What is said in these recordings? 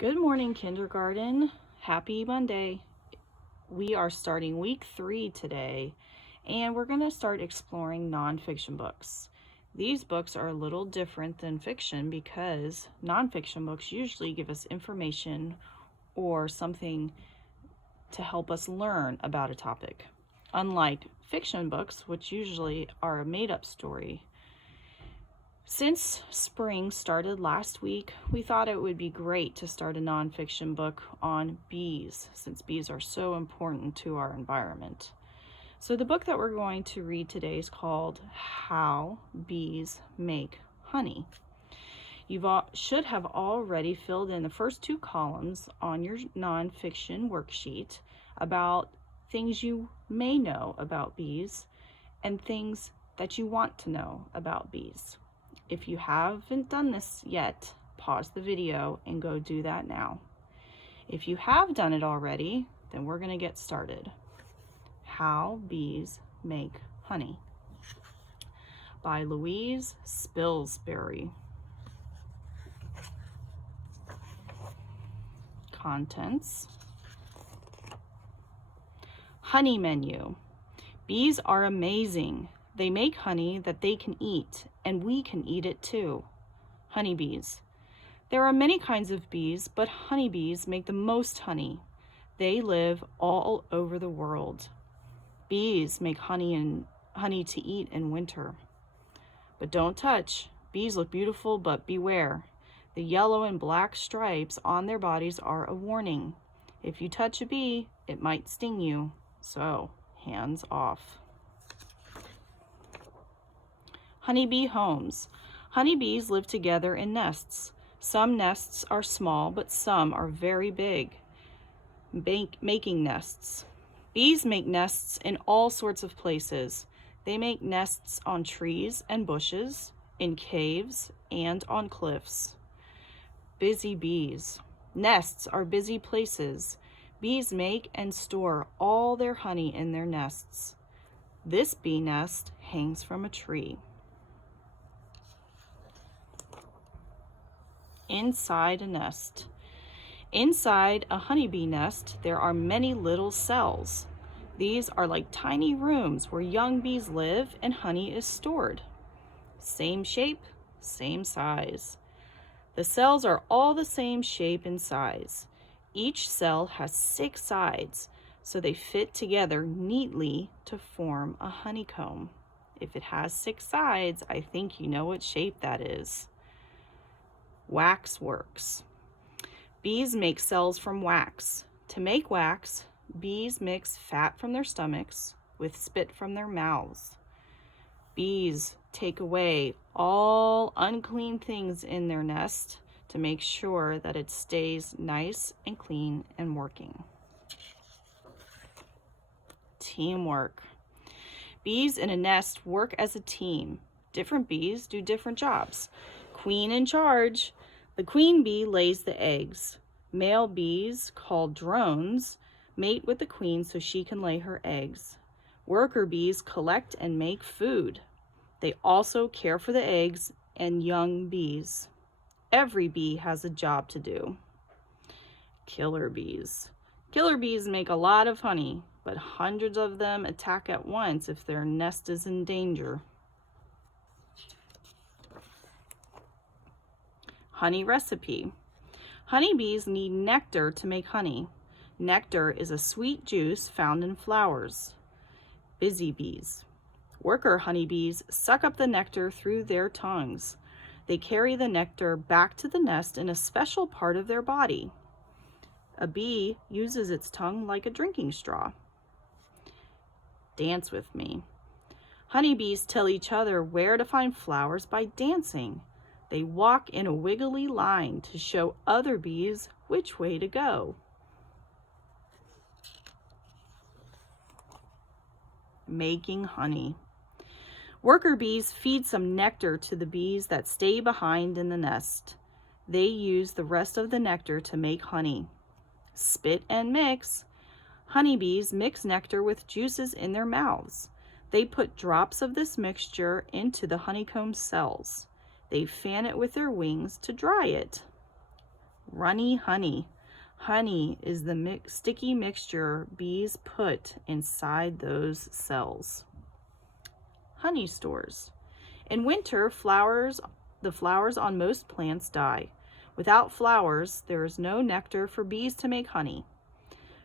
Good morning, kindergarten. Happy Monday. We are starting week 3 today, and we're going to start exploring nonfiction books. These books are a little different than fiction because nonfiction books usually give us information or something to help us learn about a topic, unlike fiction books, which usually are a made-up story. Since spring started last week, we thought it would be great to start a nonfiction book on bees, since bees are so important to our environment. So the book that we're going to read today is called How Bees Make Honey. You should have already filled in the first 2 columns on your nonfiction worksheet about things you may know about bees and things that you want to know about bees. If you haven't done this yet, pause the video and go do that now. If you have done it already, then we're going to get started. How Bees Make Honey by Louise Spilsbury. Contents. Honey menu. Bees are amazing. They make honey that they can eat, and we can eat it too. Honeybees. There are many kinds of bees, but honeybees make the most honey. They live all over the world. Bees make honey to eat in winter. But don't touch. Bees look beautiful, but beware. The yellow and black stripes on their bodies are a warning. If you touch a bee, it might sting you. So, hands off. Honeybee homes. Honeybees live together in nests. Some nests are small, but some are very big. Making nests. Bees make nests in all sorts of places. They make nests on trees and bushes, in caves, and on cliffs. Busy bees. Nests are busy places. Bees make and store all their honey in their nests. This bee nest hangs from a tree. Inside a nest. Inside a honeybee nest, there are many little cells. These are like tiny rooms where young bees live and honey is stored. Same shape, same size. The cells are all the same shape and size. Each cell has 6 sides, so they fit together neatly to form a honeycomb. If it has 6 sides, I think you know what shape that is. Wax works. Bees make cells from wax. To make wax, bees mix fat from their stomachs with spit from their mouths. Bees take away all unclean things in their nest to make sure that it stays nice and clean and working. Teamwork. Bees in a nest work as a team. Different bees do different jobs. Queen in charge. The queen bee lays the eggs. Male bees, called drones, mate with the queen so she can lay her eggs. Worker bees collect and make food. They also care for the eggs and young bees. Every bee has a job to do. Killer bees. Killer bees make a lot of honey, but hundreds of them attack at once if their nest is in danger. Honey recipe. Honeybees need nectar to make honey. Nectar is a sweet juice found in flowers. Busy bees. Worker honeybees suck up the nectar through their tongues. They carry the nectar back to the nest in a special part of their body. A bee uses its tongue like a drinking straw. Dance with me. Honeybees tell each other where to find flowers by dancing. They walk in a wiggly line to show other bees which way to go. Making honey. Worker bees feed some nectar to the bees that stay behind in the nest. They use the rest of the nectar to make honey. Spit and mix. Honeybees mix nectar with juices in their mouths. They put drops of this mixture into the honeycomb cells. They fan it with their wings to dry it. Runny honey. Honey is the sticky mixture bees put inside those cells. Honey stores. In winter, the flowers on most plants die. Without flowers, there is no nectar for bees to make honey.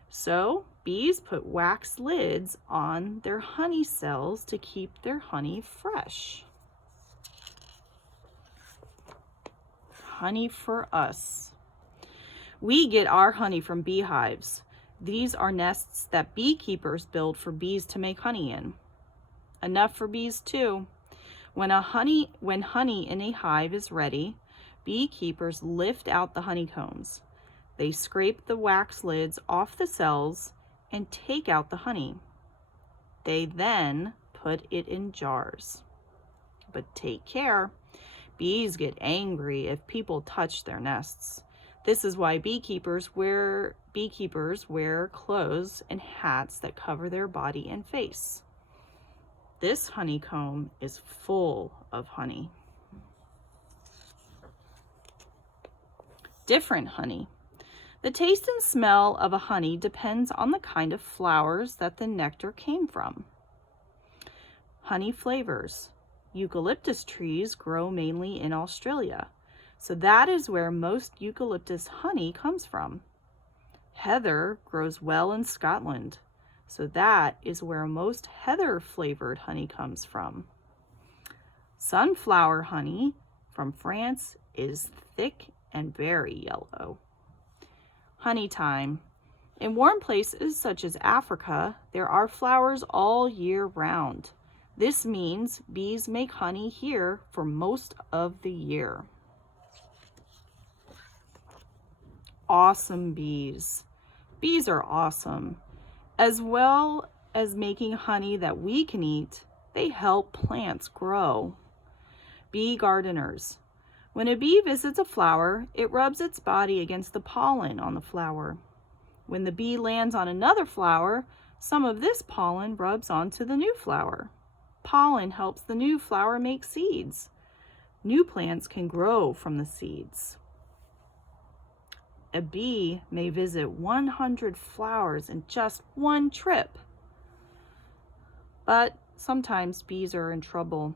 So, bees put wax lids on their honey cells to keep their honey fresh. Honey for us. We get our honey from beehives. These are nests that beekeepers build for bees to make honey in. Enough for bees too. When honey in a hive is ready, beekeepers lift out the honeycombs. They scrape the wax lids off the cells and take out the honey. They then put it in jars. But take care. Bees get angry if people touch their nests. This is why beekeepers wear clothes and hats that cover their body and face. This honeycomb is full of honey. Different honey. The taste and smell of a honey depends on the kind of flowers that the nectar came from. Honey flavors. Eucalyptus trees grow mainly in Australia, so that is where most eucalyptus honey comes from. Heather grows well in Scotland, so that is where most heather-flavored honey comes from. Sunflower honey from France is thick and very yellow. Honey time. In warm places such as Africa, there are flowers all year round. This means bees make honey here for most of the year. Awesome bees. Bees are awesome. As well as making honey that we can eat, they help plants grow. Bee gardeners. When a bee visits a flower, it rubs its body against the pollen on the flower. When the bee lands on another flower, some of this pollen rubs onto the new flower. Pollen helps the new flower make seeds. New plants can grow from the seeds. A bee may visit 100 flowers in just one trip. But sometimes bees are in trouble.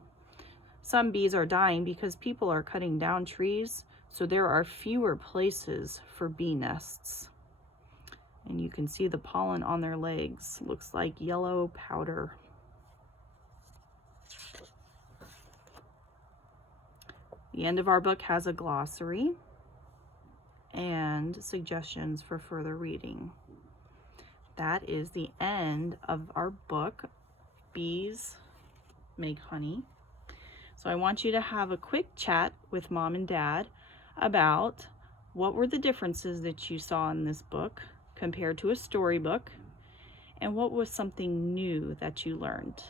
Some bees are dying because people are cutting down trees, so there are fewer places for bee nests. And you can see the pollen on their legs. Looks like yellow powder. The end of our book has a glossary and suggestions for further reading. That is the end of our book, Bees Make Honey. So I want you to have a quick chat with Mom and Dad about what were the differences that you saw in this book compared to a storybook, and what was something new that you learned.